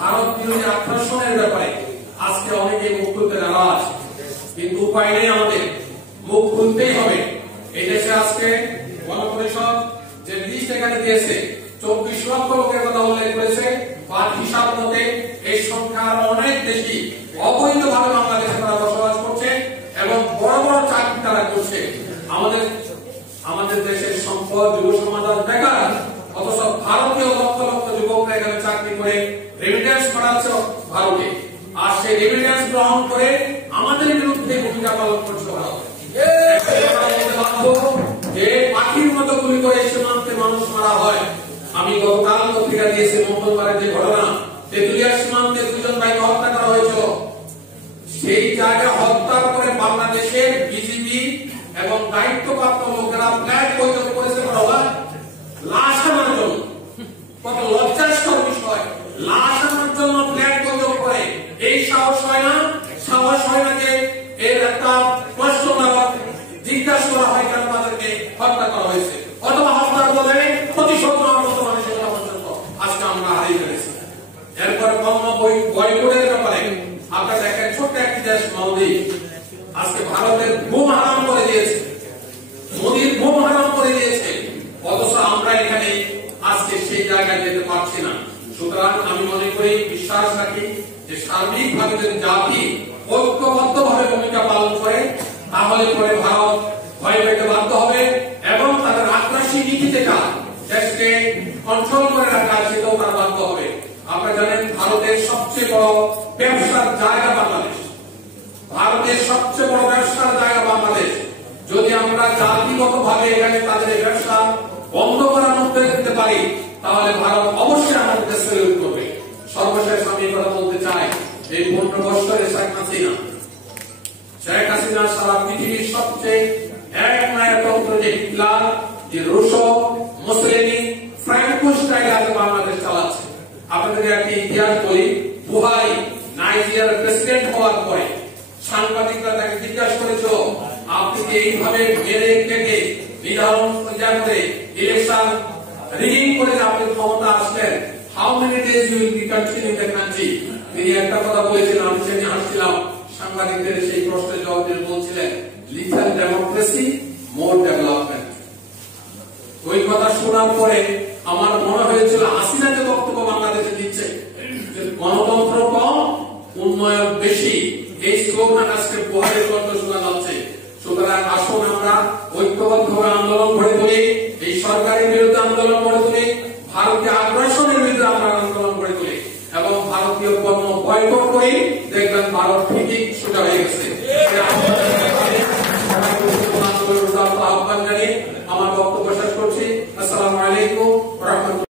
ভারত বিরোধী আগ্রাসনের ব্যাপারে আজকে অনেকে মুখ খুলতে নারাজ, কিন্তু উপায় নেই, আমাদের মুখ খুলতেই হবে। এই দেশে আজকে গণপরিষদ যে লিস্ট এখানে দিয়েছে 24 লক্ষ লোকের কথা উল্লেখ করেছে, তার হিসাব মতে এই সংখ্যা অনেক বেশি। অবৈধভাবে বাংলাদেশে তারা বসবাস করছে এবং বড় বড় চাকরি তারা করছে। আমাদের দেশের সম্পদ যুব সমাজ বেকার, অথচ ভারতীয় লক্ষ লক্ষ যুবকরা এখানে চাকরি করে রেমিটেন্স পাঠাচ্ছে ভারতে, আর সেই রেমিটেন্স গ্রহণ করে আমাদের বিরুদ্ধে ভূমিকা পালন করছে ভারত। যে পাখির মতো গুলি করে সীমান্তে মানুষ মারা হয়। আমি গতকাল পত্রিকা দিয়েছি মঙ্গলবারের যে ঘটনা, তেতুলিয়া সীমান্তে 2 জন ভাইকে হত্যা করা হয়েছিল। সেই জায়গায় হত্যার পরে বাংলাদেশের বিজিবি এবং দায়িত্বপ্রাপ্ত লোকেরা ফ্ল্যাট বৈঠক করেছে লাশ আনার জন্য। কত লজ্জাস্কর বিষয়, লাশ আনার জন্য ফ্ল্যাট বৈঠক করে এই সাহস হয় না যে এর একটা প্রশ্ন জিজ্ঞাসা করা হয় কেন তাদেরকে হত্যা করা হয়েছে, অথবা হত্যার বদলে প্রতিশোধ নেওয়ার মতো মানসিকতা পর্যন্ত আজকে আমরা হারিয়ে ফেলেছি। এরপর বয়কটের ব্যাপারে আপনারা দেখেন, ছোট্ট একটি দেশ মালদ্বীপ আজকে ভারতের ঘুম হারাম করে দিয়েছে, মোদীর ঘুম হারাম করে দিয়েছে, অথচ আমরা এখানে আজকে সেই জায়গায় যেতে পারছি না। সুতরাং আমি মনে করি, বিশ্বাস রাখি যে সার্বিকভাবে যদি জাতি ঐক্যবদ্ধভাবে ভূমিকা পালন করে, তাহলে পরে ভারত ভয় পেতে বাধ্য হবে এবং তাদের আগ্রাসী নীতি থেকে দেশকে কন্ট্রোল করে রাখা সেটাও তারা বাধ্য হবে। আপনারা জানেন, ভারতের সবচেয়ে বড় ব্যবসার জায়গা বাংলাদেশ। ভারতের সবচেয়ে বড় ব্যবসার জায়গা বাংলাদেশ। যদি আমরা জাতিগতভাবে এখানে তাদের ব্যবসা বন্ধ করার মধ্যে দিতে পারি, তাহলে ভারত অবশ্যই আমাদের দেশে করবে। সর্বশেষ আমি কথা বলতে চাই, এই 15 বছরে শেখ হাসিনা সারা পৃথিবীর সবচেয়ে একনায়কতন্ত্র যে হিটলার, যে রুশো, মুসলিনি, ফ্রাঙ্কো স্টাইলে বাংলাদেশ চালাচ্ছে। আপনাদেরকে একটি ইতিহাস বলি। বুহারি নাইজেরিয়ার প্রেসিডেন্ট হওয়ার পরে সাংবাদিকরা তাকে জিজ্ঞাসা করেছিল, আপনি কি এইভাবে মেরে কেটে নির্ধারণ করে ইলেকশন রিগিং করে আপনি ক্ষমতা আসলেন, how many days you will be continue the country? তিনি একটা কথা বলেছিলেন, আমি সেটা হাসছিলাম। সাংবাদিকদের সেই প্রশ্নের জবাব দিয়ে বলছিলেন, লিটাল ডেমোক্রেসি মোর ডেভেলপমেন্ট। ওই কথা শোনার পরে আমার মনে হয়েছিল, হাসিনা যে বক্তব্য বাংলাদেশে দিচ্ছে যে গণতন্ত্র কম, উন্নয়ন বেশি, এই স্লোগান আজকে বুহারির কণ্ঠ শোনা যাচ্ছে। সুতরাং আসুন আমরা ঐক্যবদ্ধভাবে আন্দোলন গড়ে তুলি, এই সরকারের বিরুদ্ধে আন্দোলন গড়ে তুলি, ভারতীয় আগ্রাসনের বিরুদ্ধে আমরা আন্দোলন গড়ে তুলি এবং ভারতীয় পণ্য বয়কট করি। দেখবেন ভারত ঠিকই সোজা হয়ে গেছে।